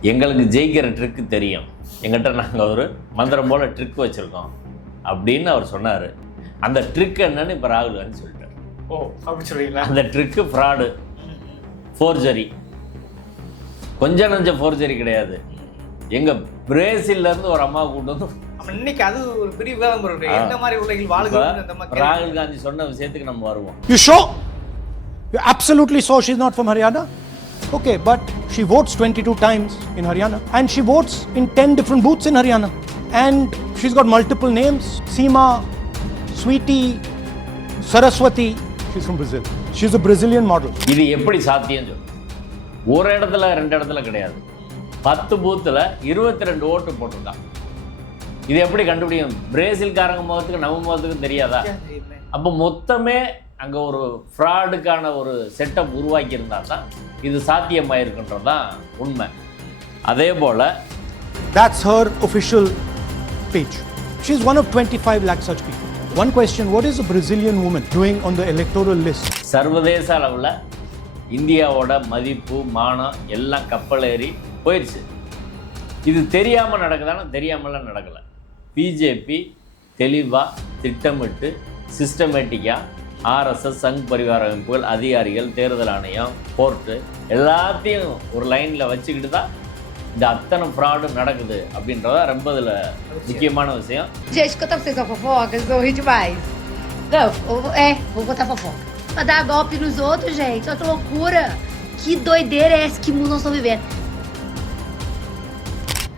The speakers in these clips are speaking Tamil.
எங்களுக்கு ஜெயிக்கிற ட்ரிக்கு தெரியும். எங்கிட்ட நாங்கள் ஒரு மந்திரம் போல் ட்ரிக் வச்சுருக்கோம். அப்படின்னு அவர் சொன்னார். அந்த ட்ரிக் என்னன்னு இப்போ ராகுல் காந்தி சொல்லிட்டார். ஓ அப்படி சொல்றீங்களா? அந்த ட்ரிக்கு ஃப்ராடு ஃபோர்ஜரி கொஞ்சம் நஞ்ச ஃபோர்ஜரி கிடையாது. எங்கள் பிரேசில்லேருந்து ஒரு அம்மா கூட்டு வந்து இன்னைக்கு அது ஒரு பெரிய விவாதம் எந்த மாதிரி உலகில் வாழுகிறது ராகுல் காந்தி சொன்ன விஷயத்துக்கு நம்ம வருவோம். You sure? You absolutely sure she's not from Haryana? Okay, but she votes 22 times in Haryana and she votes in 10 different booths in Haryana. And she's got multiple names Seema, Sweetie, Saraswati. She's from Brazil. She's a Brazilian model. இது எப்படி சாத்தியம் சொல்லு ஒரு இடத்துல ரெண்டு இடத்துல கிடையாது பத்து பூத்தில் இருபத்தி ரெண்டு ஓட்டு போட்டிருக்கான் இது எப்படி கண்டுபிடிக்கும் பிரேசில்காரங்க முகத்துக்கு நம்ம முகத்துக்கு தெரியாதா. அப்போ மொத்தமே அங்கே ஒரு ஃப்ராடுக்கான ஒரு செட்டப் உருவாக்கி இருந்தால் தான் இது சாத்தியமாயிருக்குன்றது தான் உண்மை அதே போல் That's her official page. She's one of 25 lakh such people. One question What is a Brazilian woman doing on the electoral list? சர்வதேச அளவில் இந்தியாவோட மதிப்பு மானம் எல்லாம் கப்பல் ஏறி போயிடுச்சு இது தெரியாமல் நடக்குதானா தெரியாமலாம் நடக்கலை பிஜேபி தெளிவாக திட்டமிட்டு சிஸ்டமேட்டிக்காக ஆர்எஸ்எஸ் சங் பரிவார அமைப்புகள் அதிகாரிகள் தேர்தல் ஆணையம் கோர்ட்டு எல்லாத்தையும் ஒரு லைனில் வச்சுக்கிட்டு தான் இந்த அத்தனை ஃப்ராடும் நடக்குது அப்படின்றத ரொம்ப இதில் முக்கியமான விஷயம் Gente, pra vocês uma fofoca, vocês vão rir demais. Não, eu vou- é, vou contar fofoca. Pra dar golpe nos outros, gente. Olha que loucura. Que doideira é essa? Que mundo nós estamos vivendo?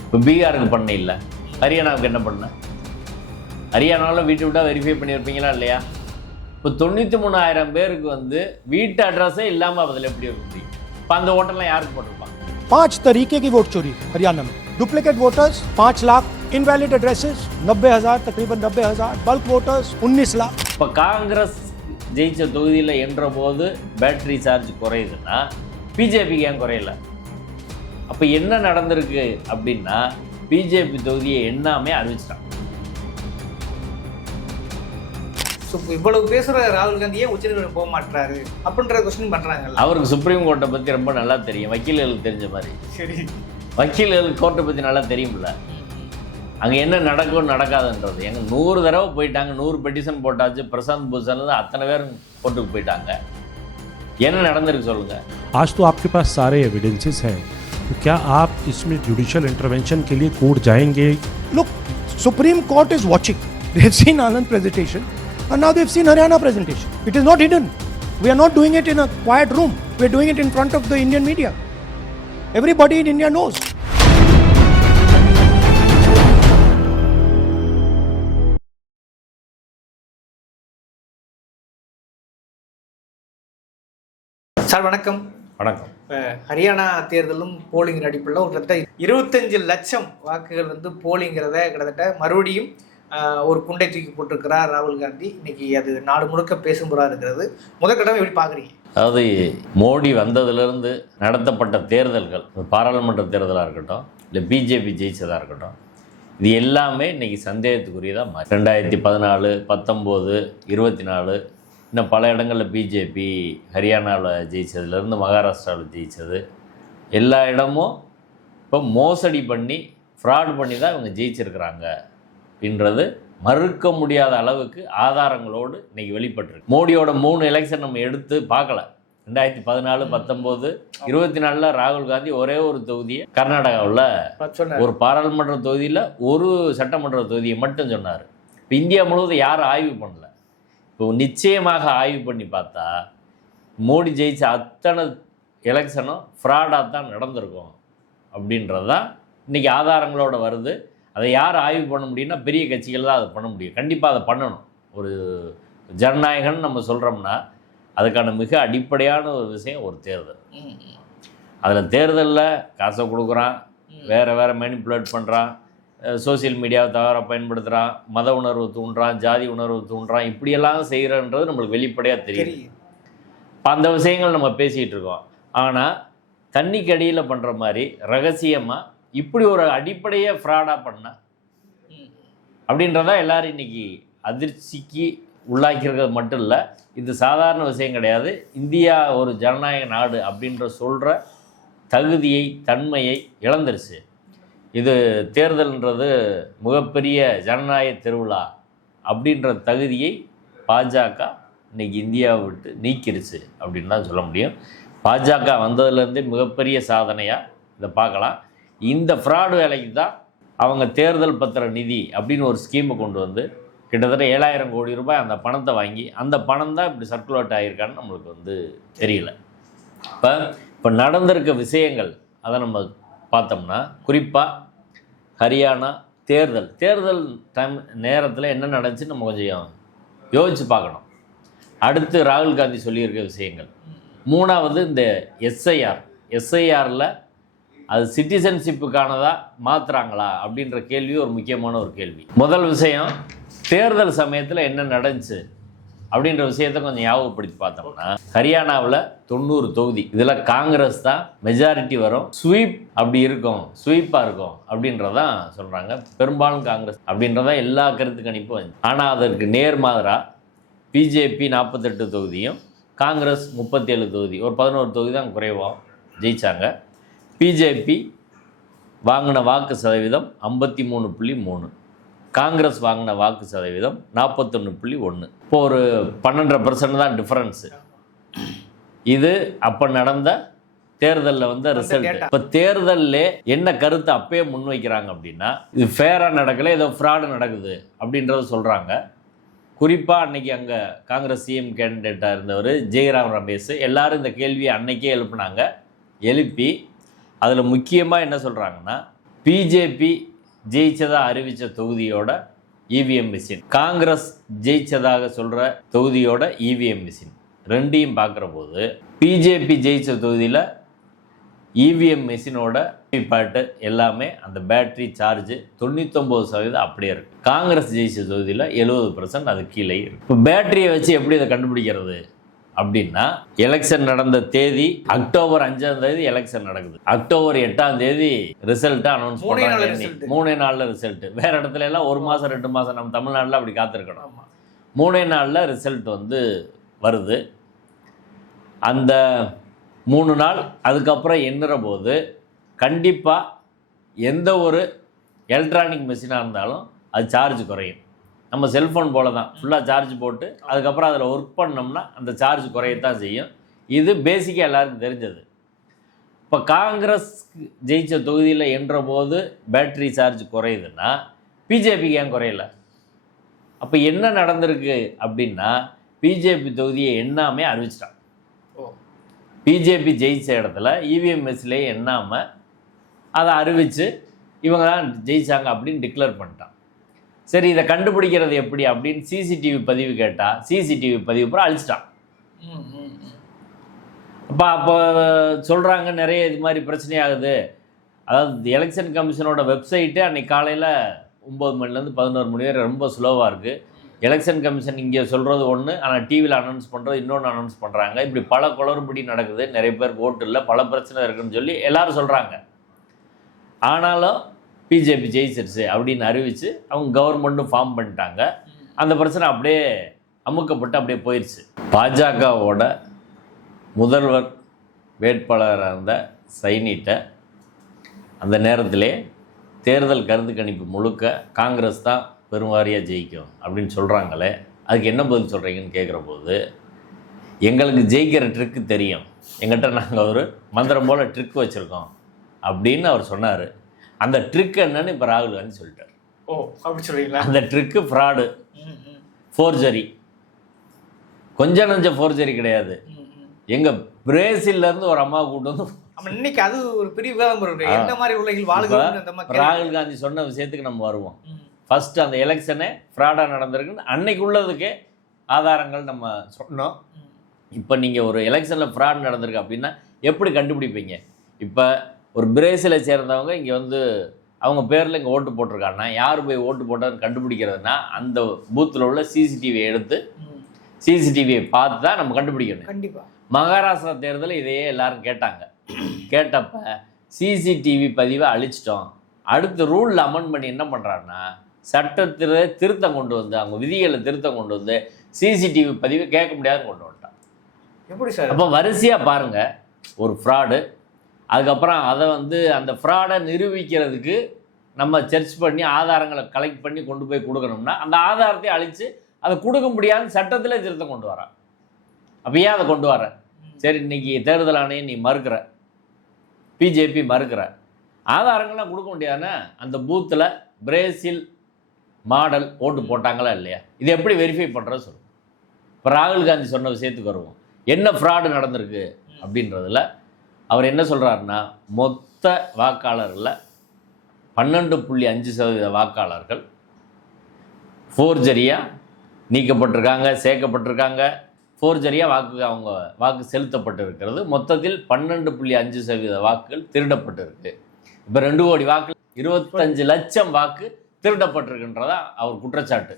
இப்போ பீகாருக்கு பண்ண இல்லை ஹரியானாவுக்கு என்ன பண்ண ஹரியானாவில் வீட்டு விட்டா வெரிஃபை பண்ணியிருப்பீங்களா இல்லையா இப்போ தொண்ணூற்றி மூணாயிரம் பேருக்கு வந்து வீட்டு அட்ரஸே இல்லாமல் அதில் எப்படி இருக்க முடியும் இப்போ அந்த ஓட்டெல்லாம் யாருக்கு போட்டிருப்பாங்க पांच तरीके की वोट चोरी हरियाणा में डुप्लीकेट वोटर्स पांच लाख इनवैलिड एड्रेसेस नब्बे हजार तकरीबन नब्बे हजार बल्क वोटर्स उन्नीस लाख இப்போ காங்கிரஸ் ஜெயிச்ச தொகுதியில் என்ற போது பேட்டரி சார்ஜ் குறையுதுன்னா பிஜேபிக்கு ஏன் குறையல அப்போ என்ன நடந்திருக்கு அப்படின்னா பிஜேபி தொகுதியை எண்ணாமே அறிவிச்சிட்டாங்க So, இப்ப இவ்வளவு பேசுற ராகுல் காந்தி ஏன் உச்சநீதிமன்றம் போக மாட்டாரு அப்படின்ற கொஸ்டின் பண்றாங்கல்ல அவருக்கு சுப்ரீம் கோர்ட்டை பற்றி ரொம்ப நல்லா தெரியும் வக்கீல்களுக்கு தெரிஞ்ச மாதிரி சரி வக்கீல்களுக்கு கோர்ட்டை பற்றி நல்லா தெரியும்ல அங்கே என்ன நடக்கும் நடக்காதுன்றது எங்க நூறு தடவை போயிட்டாங்க நூறு பெட்டிஷன் போட்டாச்சு பிரசாந்த் பூஷன்ல அத்தனை பேரும் கோர்ட்டுக்கு போயிட்டாங்க என்ன நடந்திருக்கு சொல்லுங்க आज तो आपके पास सारे एविडेंसेस हैं तो क्या आप इसमें जुडिशियल इंटरवेंशन के लिए कोर्ट जाएंगे Look, Supreme Court is watching. They've seen Anand presentation And now they've seen Haryana presentation. It is not hidden. We are not doing it in a quiet room. We're doing it in front of the Indian media. Everybody in India knows. Sir வணக்கம் வணக்கம் ஹரியானா தேர்தலும் போலிங் அடிப்படையில் ஒரு கிட்டத்தட்ட இருபத்தஞ்சு லட்சம் வாக்குகள் வந்து போலிங்கிறத கிட்டத்தட்ட மறுபடியும் ஒரு குண்டை தூக்கி போட்டிருக்கிறார் ராகுல் காந்தி. இன்னைக்கு அது நாடு முழுக்க பேசும் இருக்கிறது. முதற்கட்டமாக எப்படி பார்க்குறீங்க? அதாவது மோடி வந்ததுலேருந்து நடத்தப்பட்ட தேர்தல்கள் பாராளுமன்ற தேர்தலாக இருக்கட்டும் இல்லை பிஜேபி ஜெயிச்சதாக இருக்கட்டும் இது எல்லாமே இன்றைக்கி சந்தேகத்துக்குரியதாக மாறி. ரெண்டாயிரத்தி பதினாலு பத்தொம்போது இருபத்தி நாலு இன்னும் பல இடங்களில் பிஜேபி ஹரியானாவில் ஜெயிச்சதுலேருந்து மகாராஷ்டிராவில் ஜெயிச்சது. எல்லா இடமும் இப்போ மோசடி பண்ணி ஃப்ராட் பண்ணி தான் இவங்க ஜெயிச்சிருக்கிறாங்க. அப்படின்றது மறுக்க முடியாத அளவுக்கு ஆதாரங்களோடு இன்னைக்கு வெளிப்பட்டிருக்கு. மோடியோட மூணு எலெக்ஷன் நம்ம எடுத்து பார்க்கல. ரெண்டாயிரத்தி பதினாலு பத்தொம்போது இருபத்தி நாலில் ராகுல் காந்தி ஒரே ஒரு தொகுதியை கர்நாடகாவில் ஒரு பாராளுமன்ற தொகுதியில் ஒரு சட்டமன்ற தொகுதியை மட்டும் சொன்னார். இப்போ இந்தியா முழுவதும் யாரும் ஆய்வு பண்ணல. இப்போ நிச்சயமாக ஆய்வு பண்ணி பார்த்தா மோடி ஜெயிச்ச அத்தனை எலெக்ஷனும் ஃப்ராடாக தான் நடந்திருக்கும் அப்படின்றது தான் இன்றைக்கி ஆதாரங்களோட வருது. அதை யார் ஆய்வு பண்ண முடியும்னா பெரிய கட்சிகள் தான் அதை பண்ண முடியும். கண்டிப்பாக அதை பண்ணணும். ஒரு ஜனநாயகன் நம்ம சொல்கிறோம்னா அதுக்கான மிக அடிப்படையான ஒரு விஷயம் ஒரு தேர்தல். அதில் தேர்தலில் காசை கொடுக்குறான் வேறு வேறு மேனிப்புலேட் பண்ணுறான் சோஷியல் மீடியாவை தவறாக பயன்படுத்துகிறான் மத உணர்வு தூண்டுறான் ஜாதி உணர்வு தூண்டுறான் இப்படியெல்லாம் செய்கிறன்றது நம்மளுக்கு வெளிப்படையாக தெரியுது. தெரியுது. இப்ப அந்த விஷயங்கள் நம்ம பேசிகிட்டு இருக்கோம். ஆனால் தண்ணிக்கு அடியில் பண்ணுற மாதிரி ரகசியமாக இப்படி ஒரு அடிப்படையை ஃப்ராடாக பண்ண? அப்படின்றத அப்படின்றதா எல்லாரும் இன்னைக்கு அதிர்ச்சிக்கு உள்ளாக்கியிருக்கிறது மட்டும் இல்லை இது சாதாரண விஷயம் கிடையாது. இந்தியா ஒரு ஜனநாயக நாடு அப்படின்ற சொல்கிற தகுதியை தன்மையை இழந்துருச்சு. இது தேர்தல்ன்றது மிகப்பெரிய ஜனநாயக திருவிழா அப்படின்ற தகுதியை பாஜக இன்னைக்கு இந்தியாவை விட்டு நீக்கிருச்சு அப்படின்னு தான் சொல்ல முடியும். பாஜக வந்ததுலேருந்தே மிகப்பெரிய சாதனையாக இதை பார்க்கலாம். இந்த ஃப்ராடு வேலைக்கு தான் அவங்க தேர்தல் பத்திர நிதி அப்படின்னு ஒரு ஸ்கீமை கொண்டு வந்து கிட்டத்தட்ட ஏழாயிரம் கோடி ரூபாய் அந்த பணத்தை வாங்கி அந்த பணம் தான் இப்படி சர்க்குலேட் ஆகியிருக்கான்னு நம்மளுக்கு வந்து தெரியல. இப்போ இப்போ நடந்திருக்க விஷயங்கள் அதை நம்ம பார்த்தோம்னா குறிப்பாக ஹரியானா தேர்தல். தேர்தல் டைம் நேரத்தில் என்ன நடந்துச்சு நம்ம கொஞ்சம் யோசித்து பார்க்கணும். அடுத்து ராகுல் காந்தி சொல்லியிருக்க விஷயங்கள். மூணாவது இந்த எஸ்ஐஆர் எஸ்ஐஆரில் அது சிட்டிசன்ஷிப்புக்கானதாக மாற்றுறாங்களா அப்படின்ற கேள்வி ஒரு முக்கியமான ஒரு கேள்வி. முதல் விஷயம் தேர்தல் சமயத்தில் என்ன நடந்துச்சு அப்படின்ற விஷயத்தை கொஞ்சம் ஞாபகப்படுத்தி பார்த்தோம்னா ஹரியானாவில் தொண்ணூறு தொகுதி. இதில் காங்கிரஸ் தான் மெஜாரிட்டி வரும். ஸ்வீப் அப்படி இருக்கும். ஸ்வீப்பாக இருக்கும் அப்படின்றதான் சொல்கிறாங்க பெரும்பாலும் காங்கிரஸ் அப்படின்றதான் எல்லா கருத்து கணிப்பும் வந்து. ஆனால் அதற்கு நேர்மாதிராக பிஜேபி நாற்பத்தெட்டு தொகுதியும் காங்கிரஸ் முப்பத்தேழு தொகுதி. ஒரு பதினோரு தொகுதி தான் குறைவாக ஜெயிச்சாங்க. பிஜேபி வாங்கின வாக்கு சதவீதம் ஐம்பத்தி மூணு புள்ளி மூணு. காங்கிரஸ் வாங்கின வாக்கு சதவீதம் நாற்பத்தொன்று புள்ளி ஒன்று. இப்போ ஒரு பன்னெண்டரை பர்சன்ட் தான் டிஃப்ரென்ஸு இது அப்போ நடந்த தேர்தலில் வந்த ரிசல்ட். இப்போ தேர்தலில் என்ன கருத்தை அப்பயே முன்வைக்கிறாங்க அப்படின்னா இது ஃபேராக நடக்கல ஏதோ ஃப்ராடு நடக்குது அப்படின்றத சொல்கிறாங்க குறிப்பாக அன்னைக்கு அங்கே காங்கிரஸ் சிஎம் கேண்டிடேட்டாக இருந்தவர் ஜெயராம் ரமேஷ் எல்லாரும் இந்த கேள்வியை அன்னைக்கே எழுப்புனாங்க. எழுப்பி அதில் முக்கியமாக என்ன சொல்கிறாங்கன்னா பிஜேபி ஜெயிச்சதாக அறிவித்த தொகுதியோட இவிஎம் மிஷின். காங்கிரஸ் ஜெயிச்சதாக சொல்கிற தொகுதியோட இவிஎம் மிஷின். ரெண்டையும் பார்க்குற போது பிஜேபி ஜெயித்த தொகுதியில் இவிஎம் மிஷினோட பாட்டு எல்லாமே அந்த பேட்டரி சார்ஜ் தொண்ணூத்தொம்பது சதவீதம் அப்படியே இருக்கு. காங்கிரஸ் ஜெயிச்ச தொகுதியில் எழுபது பர்சன்ட் அது கீழே இருக்கு. இப்போ பேட்டரியை வச்சு எப்படி அதை கண்டுபிடிக்கிறது? அப்படின்னா எலெக்ஷன் நடந்த தேதி அக்டோபர் அஞ்சாம் தேதி எலெக்ஷன் நடக்குது. அக்டோபர் எட்டாம் தேதி ரிசல்ட்டை அனௌன்ஸ் பண்ணுறாங்க. மூணே நாளில் ரிசல்ட் வேற இடத்துல எல்லாம் ஒரு மாதம் ரெண்டு மாதம் நம்ம தமிழ்நாட்டில் அப்படி காத்திருக்கணும். மூணே நாளில் ரிசல்ட் வந்து வருது. அந்த மூணு நாள் அதுக்கப்புறம் எண்ணுற போது கண்டிப்பாக எந்த ஒரு எலக்ட்ரானிக் மிஷினாக இருந்தாலும் அது சார்ஜ் குறையும். நம்ம செல்ஃபோன் போல தான் ஃபுல்லாக சார்ஜ் போட்டு அதுக்கப்புறம் அதில் ஒர்க் பண்ணோம்னா அந்த சார்ஜ் குறையத்தான் செய்யும். இது பேசிக்காக எல்லாருக்கும் தெரிஞ்சது. இப்போ காங்கிரஸ் ஜெயிச்ச தொகுதியில் என்ற போது பேட்டரி சார்ஜ் குறையுதுன்னா பிஜேபிக்கு ஏன் குறையல? அப்போ என்ன நடந்திருக்கு அப்படின்னா பிஜேபி தொகுதியை எண்ணாமே அறிவிச்சிட்டான். ஓ. பிஜேபி ஜெயிச்ச இடத்துல E இவிஎம்எஸ்லேயே எண்ணாமல் அதை அறிவித்து இவங்க தான் ஜெயிச்சாங்க அப்படின்னு டிக்ளேர் பண்ணிட்டான். சரி இதை கண்டுபிடிக்கிறது எப்படி அப்படின்னு சிசிடிவி பதிவு கேட்டால் சிசிடிவி பதிவு பூரா அழிச்சிட்டான். அப்போ அப்போ சொல்கிறாங்க நிறைய இது மாதிரி பிரச்சனையாகுது. அதாவது எலெக்ஷன் கமிஷனோட வெப்சைட்டு அன்னைக்கு காலையில் ஒம்பது மணிலேருந்து பதினோரு மணி வரை ரொம்ப ஸ்லோவாக இருக்குது எலெக்ஷன் கமிஷன் இங்கே சொல்கிறது ஒன்று ஆனால் டிவியில் அனௌன்ஸ் பண்ணுறது இன்னொன்று அனௌன்ஸ் பண்ணுறாங்க இப்படி பல குளறுபடி நடக்குது. நிறைய பேருக்கு ஓட்டு இல்லை பல பிரச்சனை இருக்குன்னு சொல்லி எல்லாரும் சொல்கிறாங்க ஆனாலும் பிஜேபி ஜெயிச்சிருச்சு அப்படின்னு அறிவித்து அவங்க கவர்மெண்ட்டும் ஃபார்ம் பண்ணிட்டாங்க. அந்த பிரச்சனை அப்படியே அமுக்கப்பட்டு அப்படியே போயிடுச்சு பாஜகவோட முதல்வர் வேட்பாளராக இருந்த சைனிட்ட அந்த நேரத்திலே தேர்தல் கருத்து கணிப்பு முழுக்க காங்கிரஸ் தான் பெருவாரியாக ஜெயிக்கும் அப்படின்னு சொல்கிறாங்களே அதுக்கு என்ன பதில் சொல்கிறீங்கன்னு கேட்குற போது எங்களுக்கு ஜெயிக்கிற ட்ரிக்கு தெரியும். எங்கிட்ட நாங்கள் ஒரு மந்திரம் போல் ட்ரிக் வச்சுருக்கோம் அப்படின்னு அவர் சொன்னார். அந்த ட்ரிக் என்னன்னு இப்போ ராகுல் காந்தி சொல்லிட்டார். ஓ அப்படி சொல்றீங்களா? அந்த ட்ரிக்கு ஃப்ராடு ஃபோர்ஜரி கொஞ்சம் நஞ்ச ஃபோர்ஜரி கிடையாது. ம் எங்கள் பிரேசில்லேருந்து ஒரு அம்மா கூட்டு வந்து இன்னைக்கு அது ஒரு பெரிய விவாதம் எந்த மாதிரி உலகில் மாதிரி ராகுல் காந்தி சொன்ன விஷயத்துக்கு நம்ம வருவோம். ஃபர்ஸ்ட் அந்த எலெக்ஷனே ஃப்ராடாக நடந்திருக்குன்னு அன்னைக்கு உள்ளதுக்கே ஆதாரங்கள் நம்ம சொன்னோம். இப்போ நீங்கள் ஒரு எலெக்ஷனில் ஃப்ராட் நடந்திருக்கு அப்படின்னா எப்படி கண்டுபிடிப்பீங்க? இப்போ ஒரு பிரேசிலை சேர்ந்தவங்க இங்கே வந்து அவங்க பேரில் இங்கே ஓட்டு போட்டிருக்காங்கன்னா யார் போய் ஓட்டு போட்டான்னு கண்டுபிடிக்கிறதுனா அந்த பூத்தில் உள்ள சிசிடிவியை எடுத்து. சிசிடிவியை பார்த்து தான் நம்ம கண்டுபிடிக்கணும். கண்டிப்பா. மகாராஷ்டிரா தேர்தலில் இதையே எல்லாரும் கேட்டாங்க. கேட்டப்ப சிசிடிவி பதிவை அழிச்சிட்டோம். அடுத்து ரூலில் அமெண்ட் பண்ணி என்ன பண்ணுறாங்கன்னா சட்டத்தில் திருத்தம் கொண்டு வந்து அவங்க விதிகளை திருத்தம் கொண்டு வந்து சிசிடிவி பதிவை கேட்க முடியாதுன்னு கொண்டு வந்துட்டான். எப்படி சார்? அப்போ வரிசையாக பாருங்கள் ஒரு ஃப்ராடு அதுக்கப்புறம் அதை வந்து அந்த ஃப்ராடை நிரூபிக்கிறதுக்கு நம்ம சர்ச் பண்ணி ஆதாரங்களை கலெக்ட் பண்ணி கொண்டு போய் கொடுக்கணும்னா அந்த ஆதாரத்தை அழித்து அதை கொடுக்க முடியாதுன்னு சட்டத்திலே திருத்தம் கொண்டு வரான் அப்போ ஏன் அதை கொண்டு வர சரி இன்னைக்கு தேர்தல் ஆணையம் நீ மறுக்கிற. பிஜேபி மறுக்கிற. ஆதாரங்கள்லாம் கொடுக்க முடியாதுன்னா அந்த பூத்தில் பிரேசில் மாடல் ஓட்டு போட்டாங்களா இல்லையா? இது எப்படி வெரிஃபை பண்ணுறது சொல்லுவோம் இப்போ ராகுல் காந்தி சொன்ன விஷயத்துக்கு வருவோம். என்ன ஃப்ராடு நடந்திருக்கு அப்படின்றதுல அவர் என்ன சொல்கிறாருன்னா மொத்த வாக்காளர்களில் பன்னெண்டு புள்ளி அஞ்சு சதவீத வாக்காளர்கள் ஃபோர்ஜரியாக நீக்கப்பட்டிருக்காங்க சேர்க்கப்பட்டிருக்காங்க. ஃபோர்ஜரியாக வாக்கு அவங்க வாக்கு செலுத்தப்பட்டிருக்கிறது. மொத்தத்தில் பன்னெண்டு புள்ளி அஞ்சு சதவீத வாக்குகள் திருடப்பட்டிருக்கு. இப்போ ரெண்டு கோடி வாக்கு இருபத்தஞ்சு லட்சம் வாக்கு திருடப்பட்டிருக்குன்றதா அவர் குற்றச்சாட்டு.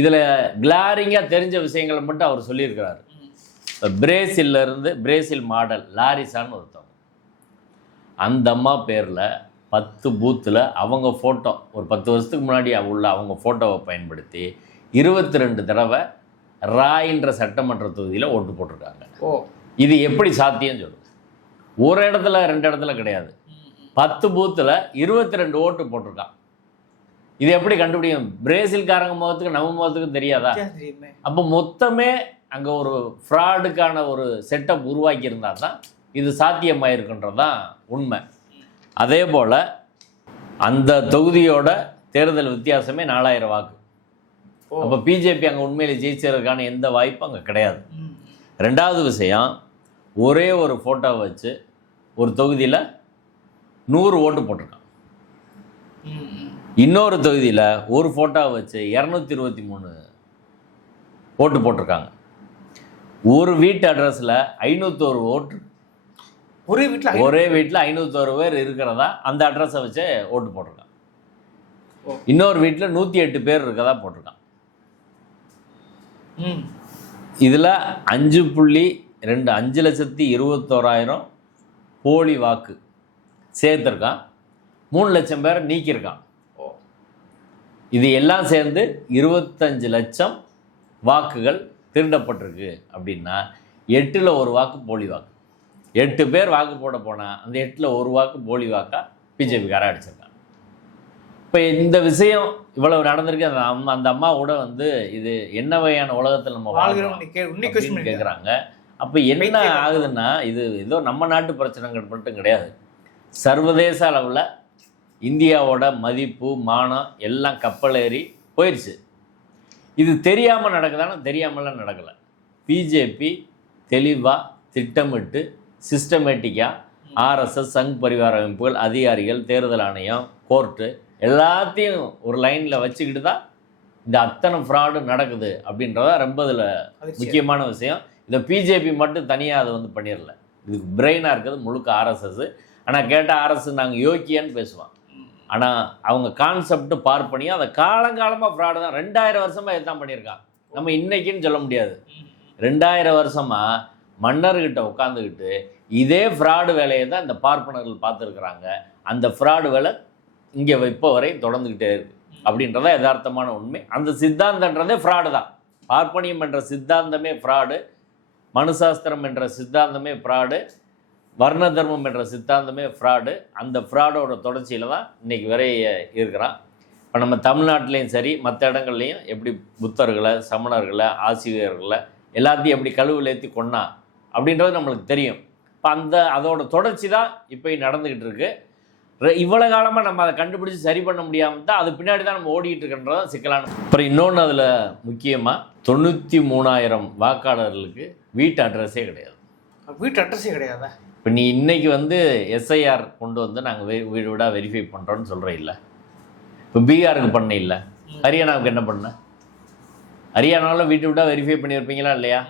இதில் கிளாரிங்காக தெரிஞ்ச விஷயங்களை மட்டும் அவர் சொல்லியிருக்கிறாரு. இருந்து பிரேசில் மாடல் லாரிசான்னு ஒருத்தவங்க. அந்த அம்மா பேரில் பத்து பூத்தில் அவங்க ஃபோட்டோ ஒரு பத்து வருஷத்துக்கு முன்னாடி உள்ள அவங்க ஃபோட்டோவை பயன்படுத்தி இருபத்தி ரெண்டு தடவை ராயின்ற சட்டமன்ற தொகுதியில் ஓட்டு போட்டிருக்காங்க. ஓ. இது எப்படி சாத்தியம் சொல்லுங்க. ஒரு இடத்துல ரெண்டு இடத்துல கிடையாது. பத்து பூத்தில் இருபத்தி ரெண்டு ஓட்டு போட்டிருக்கான். இது எப்படி கண்டுபிடிக்கும் பிரேசில்காரங்க முகத்துக்கு நம்ம முகத்துக்கு தெரியாதா? அப்போ மொத்தமே அங்கே ஒரு ஃப்ராடுக்கான ஒரு செட்டப் உருவாக்கி இருந்தால் தான் இது சாத்தியமாயிருக்குன்றது தான் உண்மை அதே போல் அந்த தொகுதியோட தேர்தல் வித்தியாசமே நாலாயிரம் வாக்கு. அப்போ பிஜேபி அங்கே உண்மையிலே ஜெயிச்சதற்கான எந்த வாய்ப்பும் அங்கே கிடையாது. ரெண்டாவது விஷயம் ஒரே ஒரு ஃபோட்டோவை வச்சு ஒரு தொகுதியில் நூறு ஓட்டு போட்டிருக்கான். இன்னொரு தொகுதியில் ஒரு ஃபோட்டோவை வச்சு இரநூத்தி இருபத்தி மூணு ஓட்டு போட்டிருக்காங்க ஒரு வீட்டு அட்ரஸில் ஐநூற்றோரு ஓட்டு. ஒரே வீட்டுல ஒரே வீட்டில் ஐநூற்றோரு பேர் இருக்கிறதா? அந்த அட்ரஸை வச்சு ஓட்டு போட்டிருக்கான். இன்னொரு வீட்டில் நூற்றி எட்டு பேர் இருக்கதா போட்டிருக்கான். ம். இதில் அஞ்சு புள்ளி ரெண்டு அஞ்சு லட்சத்தி இருபத்தோராயிரம் போலி வாக்கு சேர்த்துருக்கான். மூணு லட்சம் பேரை நீக்கியிருக்கான். இது எல்லாம் சேர்ந்து இருபத்தஞ்சு லட்சம் வாக்குகள் திருடப்பட்டிருக்கு அப்படின்னா எட்டில் ஒரு வாக்கு போலி வாக்கு. எட்டு பேர் வாக்கு போட போனால் அந்த எட்டில் ஒரு வாக்கு போலி வாக்கா பிஜேபிக்காரன் அடிச்சிருக்கான் இப்போ இந்த விஷயம் இவ்வளவு நடந்திருக்கு. அந்த அம்மா அந்த அம்மா கூட வந்து இது என்ன வகையான உலகத்தில் நம்ம வாழ்கிறோம். கேட்குறாங்க அப்போ என்ன. ஆகுதுன்னா இது ஏதோ நம்ம நாட்டு பிரச்சனைகள் மட்டும் கிடையாது. சர்வதேச அளவில் இந்தியாவோட மதிப்பு மானம் எல்லாம் கப்பல் ஏறி போயிடுச்சு இது தெரியாமல் நடக்குதானா தெரியாமலாம் நடக்கலை. பிஜேபி தெளிவாக திட்டமிட்டு சிஸ்டமேட்டிக்காக ஆர்எஸ்எஸ் சங் பரிவார அமைப்புகள் அதிகாரிகள் தேர்தல் ஆணையம் கோர்ட்டு எல்லாத்தையும் ஒரு லைனில் வச்சுக்கிட்டு தான் இந்த அத்தனை ஃப்ராடு நடக்குது அப்படின்றத ரொம்ப இதில். முக்கியமான விஷயம். இதை பிஜேபி மட்டும் தனியாக அதை வந்து பண்ணிடல. இதுக்கு பிரெயினாக இருக்கிறது முழுக்க ஆர்எஸ்எஸ் ஆனால் கேட்டால் ஆர்எஸ் நாங்கள் யோக்கியன்னு பேசுவான். ஆனால் அவங்க கான்செப்ட்டு பார்ப்பனி அதை காலங்காலமாக ஃப்ராடு தான். ரெண்டாயிரம் வருஷமாக இதுதான் பண்ணியிருக்கான். நம்ம இன்றைக்கின்னு சொல்ல முடியாது. ரெண்டாயிரம் வருஷமாக மன்னர்கிட்ட உட்காந்துக்கிட்டு இதே ஃப்ராடு வேலையை தான் இந்த பார்ப்பனர்கள் பார்த்துருக்குறாங்க. அந்த ஃப்ராடு வேலை இங்கே இப்போ வரை தொடர்ந்துக்கிட்டே இருக்குது அப்படின்றத யதார்த்தமான உண்மை. அந்த சித்தாந்தன்றதே ஃப்ராடு தான். பார்ப்பனியம் என்ற சித்தாந்தமே ஃப்ராடு மனுசாஸ்திரம் என்ற சித்தாந்தமே ஃப்ராடு வர்ண தர்மம் என்ற சித்தாந்தமே ஃப்ராடு அந்த ஃப்ராடோட தொடர்ச்சியில் தான் இன்றைக்கி விரைய இருக்கிறான். இப்போ நம்ம தமிழ்நாட்டிலையும் சரி மற்ற இடங்கள்லையும் எப்படி புத்தர்களை சமணர்களை ஆசிரியர்களை எல்லாத்தையும் எப்படி கழுவில் ஏற்றி கொன்னா அப்படின்றது நம்மளுக்கு தெரியும். இப்போ அந்த அதோட தொடர்ச்சி தான் இப்போ நடந்துக்கிட்டு இருக்குது இவ்வளோ காலமாக நம்ம அதை கண்டுபிடிச்சி சரி பண்ண முடியாமல் தான் அது பின்னாடி தான் நம்ம ஓடிக்கிட்டு இருக்கின்றது தான் சிக்கலான அப்புறம் இன்னொன்று அதில் முக்கியமாக தொண்ணூற்றி மூணாயிரம் வாக்காளர்களுக்கு வீட்டு அட்ரஸே கிடையாது. வீட்டு அட்ரஸே கிடையாதா? இப்போ நீ இன்னைக்கு வந்து எஸ்ஐஆர் கொண்டு வந்து நாங்கள் வீடு வீடாக வெரிஃபை பண்ணுறோன்னு சொல்கிற இல்லை? இப்போ பீகாருக்கு பண்ண இல்லை? ஹரியானாவுக்கு என்ன பண்ண? ஹரியானாவில் வீட்டு வீடாக வெரிஃபை பண்ணியிருப்பீங்களா இல்லையா?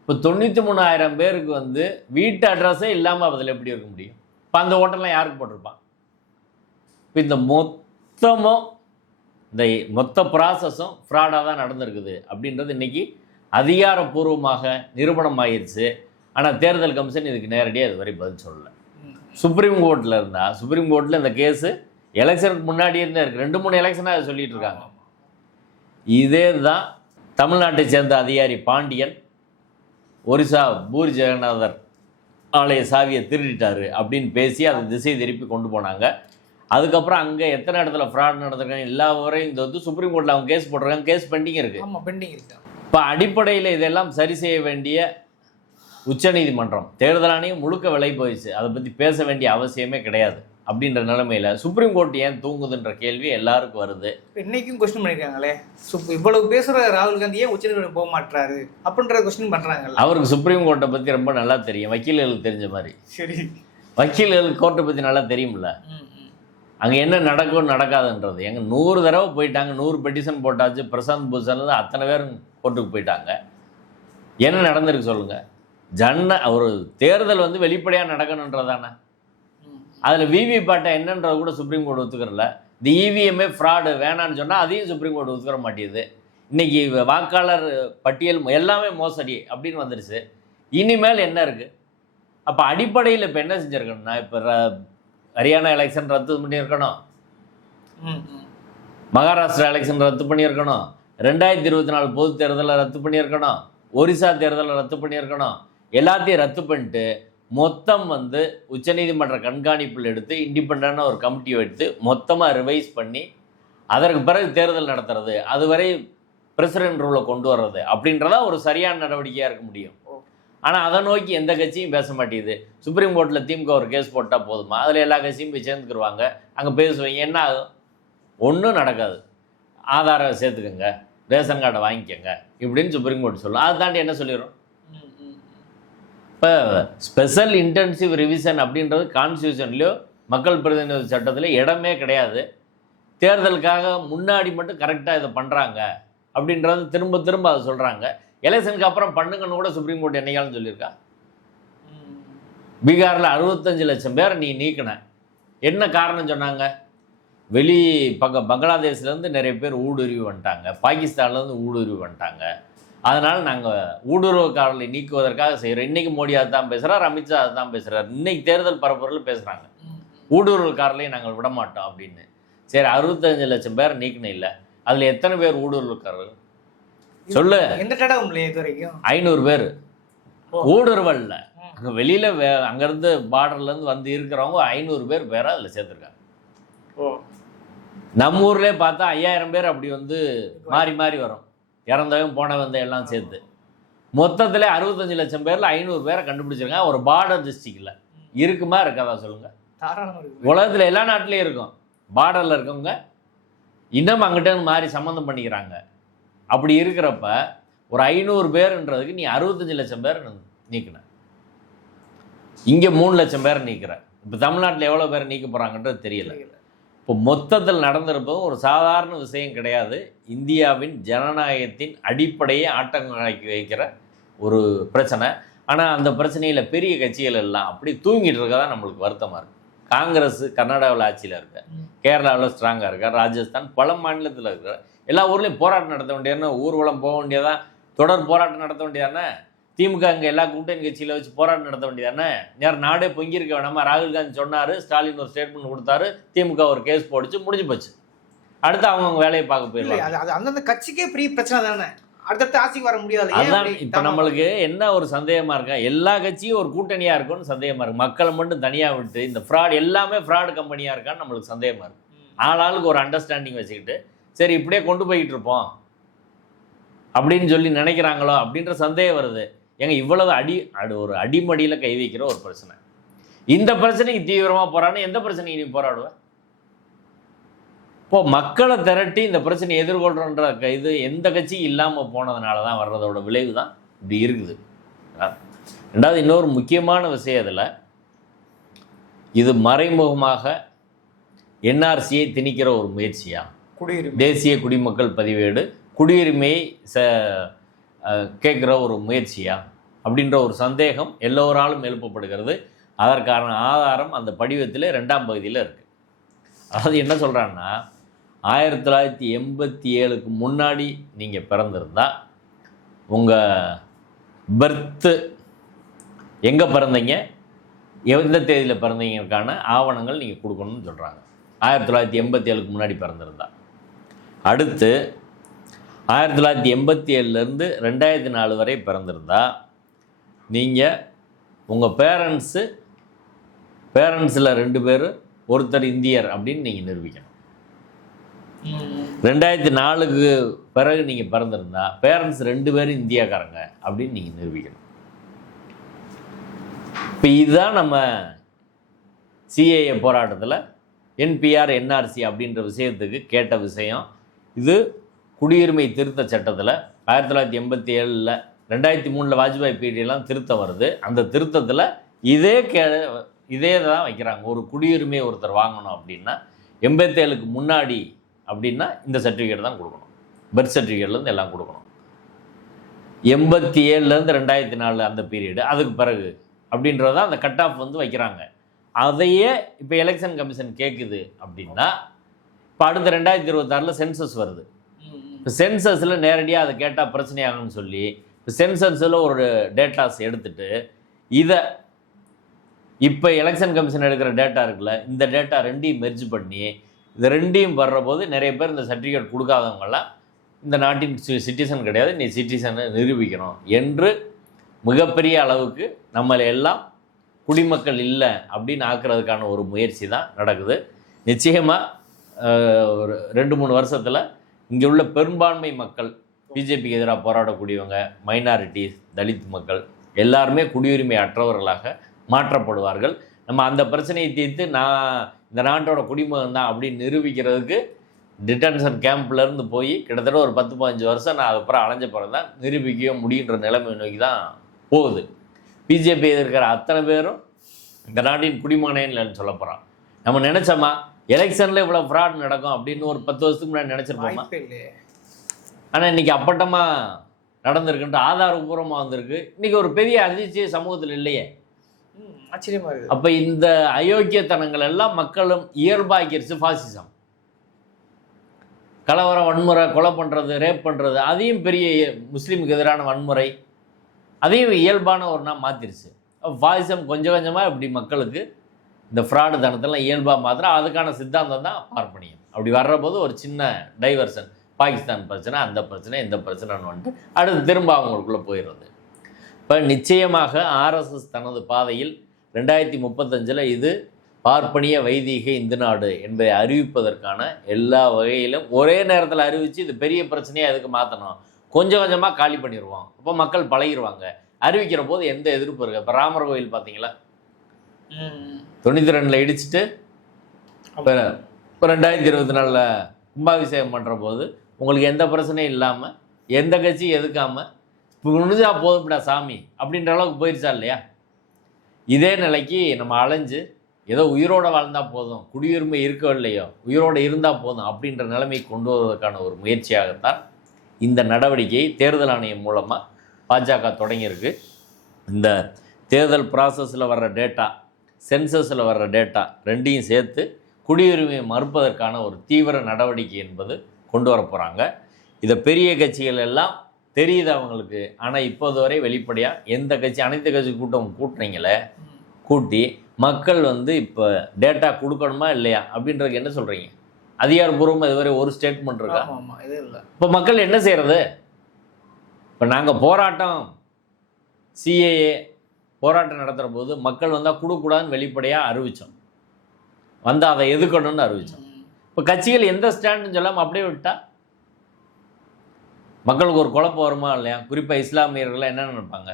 இப்போ தொண்ணூற்றி மூணாயிரம் பேருக்கு வந்து வீட்டு அட்ரஸே இல்லாமல் அதில் எப்படி இருக்க முடியும்? இப்போ அந்த ஓட்டெல்லாம் யாருக்கு போட்டிருப்பான் இப்போ இந்த மொத்தமும் இந்த மொத்த ப்ராசஸும் ஃப்ராடாக தான் நடந்திருக்குது. அப்படின்றது இன்னைக்கு அதிகாரப்பூர்வமாக நிரூபணம் ஆயிருச்சு ஆனால் தேர்தல் கமிஷன் இதுக்கு நேரடியாக இதுவரை பதில் சொல்லலை. சுப்ரீம் கோர்ட்டில் இருந்தால் சுப்ரீம் கோர்ட்டில் இந்த கேஸு எலெக்ஷனுக்கு முன்னாடியே இருந்தே இருக்குது ரெண்டு மூணு எலெக்ஷனாக அதை சொல்லிட்டு இருக்காங்க. இதே தான் தமிழ்நாட்டை சேர்ந்த அதிகாரி பாண்டியன் ஒரிசா பூரி ஜெகநாதர் ஆலய சாவியை திருடிட்டாரு அப்படின்னு பேசி அதை திசை திருப்பி கொண்டு போனாங்க. அதுக்கப்புறம் அங்கே எத்தனை இடத்துல ஃப்ராட் நடந்திருக்காங்க எல்லா வரையும் இந்த வந்து சுப்ரீம் கோர்ட்டில் அவங்க கேஸ் போட்டிருக்காங்க. கேஸ் பெண்டிங் இருக்குது பெண்டிங் இருக்கு. இப்போ அடிப்படையில் இதெல்லாம் சரி செய்ய வேண்டிய உச்சநீதிமன்றம். தேர்தல் ஆணையம் முழுக்க விலை போயிடுச்சு. அதை பற்றி பேச வேண்டிய அவசியமே கிடையாது அப்படின்ற நிலைமையில் சுப்ரீம் கோர்ட் ஏன் தூங்குதுன்ற கேள்வி எல்லாருக்கும் வருது. இப்ப இன்னைக்கும் கொஸ்டின் பண்ணிருக்காங்களே. சுப் இவ்வளவு பேசுற ராகுல் காந்தி ஏன் உச்சநீதிமன்றம் போக மாட்டாரு அப்படின்ற கொஸ்டின் பண்றாங்கல்ல. அவருக்கு சுப்ரீம் கோர்ட்டை பற்றி ரொம்ப நல்லா தெரியும். வக்கீல்களுக்கு தெரிஞ்ச மாதிரி. சரி. வக்கீல்களுக்கு கோர்ட்டை பற்றி நல்லா தெரியும்ல. அங்கே என்ன நடக்கும் நடக்காதுன்றது. எங்க நூறு தடவை போயிட்டாங்க. நூறு பெட்டிஷன் போட்டாச்சு. பிரசாந்த் பூஷன்ல அத்தனை பேரும் கோர்ட்டுக்கு போயிட்டாங்க. என்ன நடந்திருக்கு சொல்லுங்க. ஜன்ன ஒரு தேர்தல் வந்து வெளிப்படையாக நடக்கணுன்றதானே. அதில் விவிபேட்டை என்னன்றது கூட சுப்ரீம் கோர்ட் ஒத்துக்கிறல இந்த இவிஎம்ஏ ஃப்ராடு வேணான்னு சொன்னால் அதையும் சுப்ரீம் கோர்ட் ஒத்துக்கிற மாட்டேங்குது. இன்னைக்கு வாக்காளர் பட்டியல் எல்லாமே மோசடி அப்படின்னு வந்துருச்சு. இனிமேல் என்ன இருக்குது அப்போ அடிப்படையில் இப்போ என்ன செஞ்சுருக்கணும்னா இப்போ ஹரியானா எலெக்ஷன் ரத்து பண்ணியிருக்கணும். மகாராஷ்டிரா எலெக்ஷன் ரத்து பண்ணியிருக்கணும். ரெண்டாயிரத்தி இருபத்தி நாலு பொது தேர்தலை ரத்து பண்ணியிருக்கணும். ஒரிசா தேர்தலை ரத்து பண்ணியிருக்கணும். எல்லாத்தையும் ரத்து பண்ணிட்டு மொத்தம் வந்து உச்சநீதிமன்ற கண்காணிப்பில் எடுத்து இண்டிபெண்டான ஒரு கமிட்டி எடுத்து மொத்தமாக ரிவைஸ் பண்ணி அதற்கு பிறகு தேர்தல் நடத்துறது அதுவரை பிரசிடென்ட் ரூலை கொண்டு வர்றது அப்படின்றதா ஒரு சரியான நடவடிக்கையாக இருக்க முடியும். ஆனால் அதை நோக்கி எந்த கட்சியும் பேச மாட்டேங்குது. சுப்ரீம் கோர்ட்டில் திமுக ஒரு கேஸ் போட்டால் போதுமா? அதில் எல்லா கட்சியும் போய் சேர்ந்துக்கிருவாங்க. அங்கே பேசுவீங்க. என்ன ஆகும்? ஒன்றும் நடக்காது. ஆதாரம் சேர்த்துக்கோங்க. ரேஷன் கார்டை வாங்கிக்கோங்க. இப்படின்னு சுப்ரீம் கோர்ட் சொல்லும். அதை தாண்டி என்ன சொல்லிடும் ம், ம். இப்போ ஸ்பெஷல் இன்டென்சிவ் ரிவிஷன் அப்படின்றது கான்ஸ்டியூஷன்லையோ மக்கள் பிரதிநிதி சட்டத்தில் இடமே கிடையாது. தேர்தலுக்காக முன்னாடி மட்டும் கரெக்டாக இதை பண்ணுறாங்க அப்படின்றது திரும்ப திரும்ப அதை சொல்கிறாங்க எலெக்ஷனுக்கு அப்புறம் பண்ணுங்கன்னு கூட சுப்ரீம் கோர்ட் என்னைக்காலும் சொல்லியிருக்கா? பீகாரில் அறுபத்தஞ்சு லட்சம் பேரை நீ நீக்கின. என்ன காரணம் சொன்னாங்க? வெளி பங்க பங்களாதேஷ்லேருந்து நிறைய பேர் ஊடுருவி வந்துட்டாங்க. பாகிஸ்தான்லேருந்து ஊடுருவி வந்துட்டாங்க. அதனால் நாங்கள் ஊடுருவக்காரர்களை நீக்குவதற்காக செய்கிறோம் இன்றைக்கி மோடி அதை தான் பேசுகிறார் அமித்ஷா அதை தான் பேசுகிறார் இன்னைக்கு தேர்தல் பரப்புரையில் பேசுகிறாங்க. ஊடுருவல்காரர்களையும் நாங்கள் விட மாட்டோம் அப்படின்னு. சரி அறுபத்தஞ்சு லட்சம் பேர் நீக்கின இல்லை. அதில் எத்தனை பேர் ஊடுருவல்காரர்கள் சொல்லு. எந்த தடவை இது வரைக்கும்? ஐநூறு பேர். ஊடுருவல்ல. அங்கே வெளியில் வே அங்கேருந்து பார்டர்லேருந்து வந்து இருக்கிறவங்க ஐநூறு பேர் வேற அதில் சேர்த்துருக்காங்க நம்ம ஊர்லேயே பார்த்தா ஐயாயிரம் பேர் அப்படி வந்து மாறி மாறி வரும். இறந்தவன் போனவன் எல்லாம் சேர்த்து. மொத்தத்தில் அறுபத்தஞ்சு லட்சம் பேரில் ஐநூறு பேரை கண்டுபிடிச்சிருக்காங்க. ஒரு பார்டர் டிஸ்ட்ரிக்டில் இருக்குமா இருக்காதா சொல்லுங்கள் உலகத்தில் எல்லா நாட்டிலையும் இருக்கும். பார்டரில் இருக்கவங்க இன்னும் அங்கிட்ட மாறி சம்மந்தம் பண்ணிக்கிறாங்க. அப்படி இருக்கிறப்ப ஒரு ஐநூறு பேருன்றதுக்கு நீ அறுபத்தஞ்சு லட்சம் பேர் நீக்கின. இங்கே மூணு லட்சம் பேரை நீக்கிற. இப்போ தமிழ்நாட்டில் எவ்வளோ பேர் நீக்க போகிறாங்கன்றது தெரியல. தெரியல. இப்போ மொத்தத்தில் நடந்திருப்பது ஒரு சாதாரண விஷயம் கிடையாது. இந்தியாவின் ஜனநாயகத்தின் அடிப்படையை ஆட்டங்காக்கி வைக்கிற ஒரு பிரச்சனை. ஆனால் அந்த பிரச்சனையில் பெரிய கட்சிகள் எல்லாம் அப்படி தூங்கிட்டு இருக்கதா நம்மளுக்கு வருத்தமாக இருக்குது காங்கிரஸ் கர்நாடகாவில் ஆட்சியில் இருக்கு. கேரளாவில் ஸ்ட்ராங்காக இருக்கா ராஜஸ்தான் பல மாநிலத்தில் இருக்கிற எல்லா ஊர்லேயும் போராட்டம் நடத்த வேண்டியதுன்னு ஊர்வலம் போக வேண்டியதான் தொடர் போராட்டம் நடத்த வேண்டியதானே திமுக அங்கே எல்லா கூட்டணி கட்சியில் வச்சு போராட்டம் நடத்த வேண்டியதானே நேரம் நாடே பொங்கியிருக்க வேணாமா? ராகுல் காந்தி சொன்னார் ஸ்டாலின் ஒரு ஸ்டேட்மெண்ட் கொடுத்தாரு திமுக ஒரு கேஸ் போடுச்சு முடிஞ்சு போச்சு. அடுத்து அவங்கவுங்க வேலையை பார்க்க போயிடலாம் அது அந்தந்த கட்சிக்கே பெரிய பிரச்சனை தானே? அடுத்தடுத்த ஆட்சிக்கு வர முடியாது. அதான் இப்போ? நம்மளுக்கு என்ன ஒரு சந்தேகமா இருக்கா? எல்லா கட்சியும் ஒரு கூட்டணியா இருக்கும்னு சந்தேகமா இருக்கு. மக்களை மட்டும் தனியா விட்டு இந்த ஃப்ராட் எல்லாமே ஃப்ராட் கம்பெனியா இருக்கான்னு நம்மளுக்கு சந்தேகமா இருக்கு. ம். ஆளாளுக்கு ஒரு அண்டர்ஸ்டாண்டிங் வச்சுக்கிட்டு சரி இப்படியே கொண்டு போய்கிட்டு இருப்போம். அப்படின்னு சொல்லி நினைக்கிறாங்களோ அப்படின்ற சந்தேகம் வருது. ஏங்க இவ்வளவு அடி அடு ஒரு அடிமடியில் கை வைக்கிற ஒரு பிரச்சனை. இந்த பிரச்சனைக்கு தீவிரமாக போராடணும் எந்த பிரச்சனைக்கு நீ போராடுவ? இப்போ மக்களை திரட்டி இந்த பிரச்சனையை எதிர்கொள்றன்ற க- இது எந்த கட்சியும் இல்லாமல் போனதுனால தான் வர்றதோட விளைவு தான் இப்படி இருக்குது. ரெண்டாவது இன்னொரு முக்கியமான விஷயம் இதில் இது மறைமுகமாக என்ஆர்சியை திணிக்கிற ஒரு முயற்சியா? குடியுரிமை. தேசிய குடிமக்கள் பதிவேடு குடியுரிமையை ச கேட்குற ஒரு முயற்சியா? அப்படின்ற ஒரு சந்தேகம் எல்லோராலும் எழுப்பப்படுகிறது. அதற்கான ஆதாரம் அந்த படிவத்தில் ரெண்டாம் பகுதியில் இருக்குது அதாவது என்ன சொல்கிறான்னா ஆயிரத்தி தொள்ளாயிரத்தி எண்பத்தி ஏழுக்கு முன்னாடி நீங்கள் பிறந்திருந்தால் உங்கள் பர்த்து எங்கே பிறந்தீங்க? எந்த தேதியில் பிறந்தீங்கக்கான ஆவணங்கள் நீங்கள் கொடுக்கணும்னு சொல்கிறாங்க ஆயிரத்தி தொள்ளாயிரத்தி எண்பத்தி ஏழுக்கு முன்னாடி பிறந்திருந்தா. அடுத்து ஆயிரத்தி தொள்ளாயிரத்தி எண்பத்தி ஏழுலேருந்து ரெண்டாயிரத்தி நாலு வரை பிறந்திருந்தா நீங்கள் உங்கள் பேரண்ட்ஸு பேரண்ட்ஸில் ரெண்டு பேர் ஒருத்தர் இந்தியர் அப்படின்னு நீங்கள் நிரூபிக்கணும். ரெண்டாயிரத்தி நாலுக்கு பிறகு நீங்கள் பிறந்திருந்தா பேரண்ட்ஸ் ரெண்டு பேரும் இந்தியாக்காரங்க அப்படின்னு நீங்கள் நிரூபிக்கணும். இப்போ இதுதான் நம்ம சிஏஏ போராட்டத்தில் என்பிஆர் என்ஆர்சி அப்படின்ற விஷயத்துக்கு கேட்ட விஷயம். இது குடியுரிமை திருத்த சட்டத்தில் ஆயிரத்தி தொள்ளாயிரத்தி எண்பத்தி ஏழில் ரெண்டாயிரத்தி மூணில் வாஜ்பாய் பீரியட்லாம் திருத்தம் வருது. அந்த திருத்தத்தில் இதே கே இதே தான் வைக்கிறாங்க. ஒரு குடியுரிமை ஒருத்தர் வாங்கணும் அப்படின்னா எண்பத்தேழுக்கு முன்னாடி அப்படின்னா இந்த சர்டிஃபிகேட் தான் கொடுக்கணும். பர்த் சர்டிஃபிகேட்லேருந்து எல்லாம் கொடுக்கணும். எண்பத்தி ஏழுலேருந்து ரெண்டாயிரத்தி நாலு அந்த பீரியடு அதுக்கு பிறகு அப்படின்றத அந்த கட் ஆஃப் வந்து வைக்கிறாங்க. அதையே இப்போ எலெக்ஷன் கமிஷன் கேட்குது அப்படின்னா இப்போ அடுத்த ரெண்டாயிரத்தி இருபத்தாறில் சென்சஸ் வருது. இப்போ சென்சஸில் நேரடியாக அதை கேட்டால் பிரச்சனையாகும்னு சொல்லி சென்சன்ஸில் ஒரு டேட்டாஸ் எடுத்துட்டு இதை இப்போ எலெக்ஷன் கமிஷன் எடுக்கிற டேட்டா இருக்குல்ல இந்த டேட்டா ரெண்டையும் மெர்ஜ் பண்ணி இந்த ரெண்டையும் வர்ற போது நிறைய பேர் இந்த சர்டிஃபிகேட் கொடுக்காதவங்களாம் இந்த நாட்டின் சிட்டிசன் கிடையாது நீ சிட்டிசனை நிரூபிக்கணும் என்று மிகப்பெரிய அளவுக்கு நம்மளை எல்லாம் குடிமக்கள் இல்லை அப்படின்னு ஆக்குறதுக்கான ஒரு முயற்சி தான் நடக்குது. நிச்சயமாக ஒரு ரெண்டு மூணு வருஷத்தில் இங்கே உள்ள பெரும்பான்மை மக்கள் பிஜேபிக்கு எதிராக போராடக்கூடியவங்க மைனாரிட்டிஸ் தலித் மக்கள் எல்லாருமே குடியுரிமை அற்றவர்களாக மாற்றப்படுவார்கள். நம்ம அந்த பிரச்சனையை தீர்த்து நான் இந்த நாட்டோட குடிமகன் தான் அப்படின்னு நிரூபிக்கிறதுக்கு டிடென்ஷன் கேம்ப்லேருந்து போய் கிட்டத்தட்ட ஒரு பத்து பதினஞ்சு வருஷம் நான் அதுக்கப்புறம் அலைஞ்ச பிறகு தான் நிரூபிக்கவே முடியுன்ற நிலைமை நோக்கி தான் போகுது. பிஜேபி எதிர்க்கிற அத்தனை பேரும் இந்த நாட்டின் குடிமகனே இல்லைன்னு சொல்ல போகிறான் நம்ம நினச்சோமா எலெக்ஷனில் இவ்வளோ ஃப்ராட் நடக்கும் அப்படின்னு ஒரு பத்து வருஷத்துக்கு முன்னாடி நினச்சிருப்போமா? ஆனால் இன்னைக்கு அப்பட்டமாக நடந்திருக்குன்ற ஆதாரபூர்வமாக வந்திருக்கு. இன்னைக்கு ஒரு பெரிய அதிர்ச்சி சமூகத்தில் இல்லையே? ம், ஆச்சரியமா இருக்குது. அப்போ இந்த அயோக்கியத்தனங்கள் எல்லாம் மக்களும் இயல்பாக்கிருச்சு ஃபாசிசம் கலவரம் வன்முறை கொலை பண்ணுறது ரேப் பண்ணுறது அதையும் பெரிய முஸ்லீமுக்கு எதிரான வன்முறை அதையும் இயல்பான ஒன்றா மாற்றிருச்சு ஃபாசிசம் கொஞ்சம் கொஞ்சமாக இப்படி மக்களுக்கு இந்த ஃப்ராடு தனத்தெல்லாம் இயல்பாக மாத்திரம் அதுக்கான சித்தாந்தம் தான் பார்ப்பனியம். அப்படி வர்ற போது ஒரு சின்ன டைவர்ஷன் பாகிஸ்தான் பிரச்சனை அந்த பிரச்சனை இந்த பிரச்சனைன்னு வந்துட்டு அடுத்து திரும்ப அவங்களுக்குள்ளே போயிடுறது. இப்போ நிச்சயமாக ஆர்எஸ்எஸ் தனது பாதையில் ரெண்டாயிரத்தி முப்பத்தஞ்சில் இது பார்ப்பனிய வைதீக இந்து நாடு என்பதை அறிவிப்பதற்கான எல்லா வகையிலும் ஒரே நேரத்தில் அறிவித்து இது பெரிய பிரச்சனையாக எதுக்கு மாற்றணும் கொஞ்சம் கொஞ்சமாக காலி பண்ணிடுவோம். அப்போ மக்கள் பழகிடுவாங்க அறிவிக்கிற போது எந்த எதிர்ப்பு இருக்கு இப்போ ராமர் கோயில் பார்த்தீங்களா. தொண்ணூற்றி ரெண்டில் இடிச்சிட்டு இப்போ ரெண்டாயிரத்தி இருபத்தி நாலில் கும்பாபிஷேகம் பண்ணுற போது உங்களுக்கு எந்த பிரச்சனையும் இல்லாமல் எந்த கட்சியும் எதுக்காமல் இப்போ முடிஞ்சா போதும்டா சாமி அப்படின்ற அளவுக்கு போயிருச்சா இல்லையா? இதே நிலைக்கு நம்ம அலைஞ்சு ஏதோ உயிரோட வாழ்ந்தால் போதும் குடியுரிமை இருக்கோ இல்லையோ உயிரோடு இருந்தால் போதும் அப்படின்ற நிலைமைக்கு கொண்டு வருவதற்கான ஒரு முயற்சியாகத்தான் இந்த நடவடிக்கை தேர்தல் ஆணையம் மூலமாக பாஜக தொடங்கியிருக்கு. இந்த தேர்தல் ப்ராசஸில் வர்ற டேட்டா சென்சஸில் வர்ற டேட்டா ரெண்டையும் சேர்த்து குடியுரிமையை மறுப்பதற்கான ஒரு தீவிர நடவடிக்கை என்பது கொண்டு வர போகிறாங்க இதை பெரிய கட்சிகள் எல்லாம் தெரியுது அவங்களுக்கு. ஆனால் இப்போது வரை வெளிப்படையாக எந்த கட்சி அனைத்து கட்சி கூட்டம் கூட்டுறீங்களே கூட்டி மக்கள் வந்து இப்போ டேட்டா கொடுக்கணுமா இல்லையா? அப்படின்றதுக்கு என்ன சொல்கிறீங்க அதிகாரப்பூர்வமாக இதுவரை ஒரு ஸ்டேட்மெண்ட் இருக்கா? இப்போ மக்கள் என்ன செய்கிறது இப்போ நாங்கள் போராட்டம் சிஏஏ போராட்டம் நடத்துகிற போது மக்கள் வந்தால் கொடுக்கூடாதுன்னு வெளிப்படையாக அறிவித்தோம் வந்தால் அதை எதுக்கணும்னு அறிவித்தோம் இப்போ கட்சிகள் எந்த ஸ்டாண்டுன்னு சொல்லாமல் அப்படியே விட்டா? மக்களுக்கு ஒரு குழப்பம் வருமா இல்லையா? குறிப்பாக இஸ்லாமியர்கள் என்ன நினைப்பாங்க?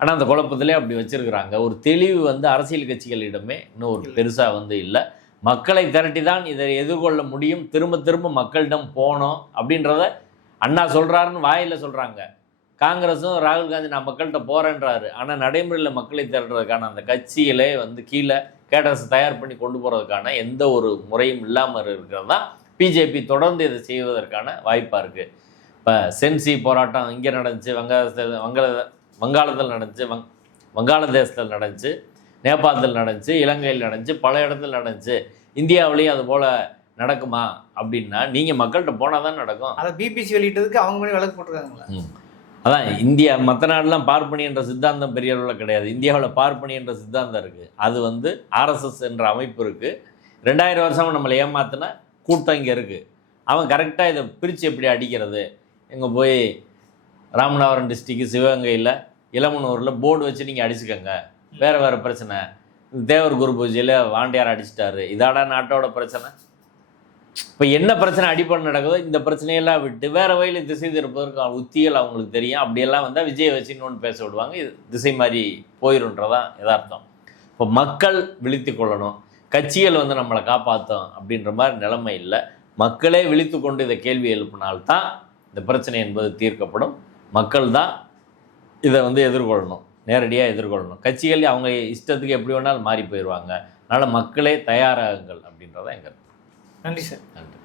ஆனால் அந்த குழப்பத்திலே அப்படி வச்சிருக்கிறாங்க. ஒரு தெளிவு வந்து அரசியல் கட்சிகளிடமே இன்னும் ஒரு பெருசாக வந்து இல்லை. மக்களை திரட்டி தான் இதை எதிர்கொள்ள முடியும். திரும்ப திரும்ப மக்களிடம் போகணும் அப்படின்றத அண்ணா சொல்கிறாருன்னு வாயில் சொல்கிறாங்க காங்கிரஸும் ராகுல் காந்தி நான் மக்கள்கிட்ட போகிறேன்றாரு ஆனால் நடைமுறையில் மக்களை திரட்டுறதுக்கான அந்த கட்சிகளே வந்து கீழே கேடர்ஸ் தயார் பண்ணி கொண்டு போகிறதுக்கான எந்த ஒரு முறையும் இல்லாமல் இருக்கிறது தான் பிஜேபி. தொடர்ந்து இதை செய்வதற்கான வாய்ப்பாக இருக்குது இப்போ சென்சி போராட்டம் இங்கே நடந்துச்சு வங்காளத்தில் வங்காள வங்காளத்தில் நடந்துச்சு வங் வங்காளதேசத்தில் நடந்துச்சு நேபாளத்தில் நடந்துச்சு இலங்கையில் நடந்துச்சு பல இடத்துல நடந்துச்சு. இந்தியாவிலையும் அது போல் நடக்குமா அப்படின்னா நீங்கள் மக்கள்கிட்ட போனால் தான் நடக்கும். அதை பிபிசி வெளியிட்டதுக்கு அவங்க முன்னாடி விளக்கு போட்டிருக்காங்களா. அதான் இந்தியா மற்ற நாடெலாம் பார்ப்பனி என்ற சித்தாந்தம் பெரிய அளவில் கிடையாது. இந்தியாவில் பார்ப்பனி என்ற சித்தாந்தம் இருக்குது அது வந்து ஆர்எஸ்எஸ் என்ற அமைப்பு இருக்குது ரெண்டாயிரம் வருஷமாக நம்மளை ஏமாத்தினா கூட்டம் இங்கே இருக்குது அவன் கரெக்டாக இதை பிரித்து எப்படி அடிக்கிறது? இங்கே போய் ராமநாதபுரம் டிஸ்ட்ரிக்கு சிவகங்கையில் இளமனூரில் போர்டு வச்சு நீங்கள் அடிச்சுக்கோங்க. வேறு வேறு பிரச்சனை. தேவர் குரு பூஜையில் வாண்டியார் அடிச்சிட்டாரு. இதாடா நாட்டோட பிரச்சனை? இப்போ என்ன பிரச்சனை அடிப்படை நடக்குதோ இந்த பிரச்சனையெல்லாம் விட்டு வேறு வழியில் திசை திருப்பதற்கான உத்திகள் அவங்களுக்கு தெரியும். அப்படியெல்லாம் வந்தால் விஜய் வச்சு இன்னொன்று பேச விடுவாங்க. இது திசை மாதிரி போயிருன்றதான் எதார்த்தம் இப்போ மக்கள் விழித்து கொள்ளணும். கட்சிகள் வந்து நம்மளை காப்பாற்றும் அப்படின்ற மாதிரி நிலைமை இல்லை. மக்களே விழித்து கொண்டு இதை கேள்வி எழுப்பினால்தான் இந்த பிரச்சனை என்பது தீர்க்கப்படும். மக்கள் தான் இதை வந்து எதிர்கொள்ளணும். நேரடியாக எதிர்கொள்ளணும். கட்சிகள் அவங்க இஷ்டத்துக்கு எப்படி வேணாலும் மாறி போயிடுவாங்க அதனால் மக்களே தயாராகுங்கள் அப்படின்றதான் எங்கள் நன்றி சார். நன்றி.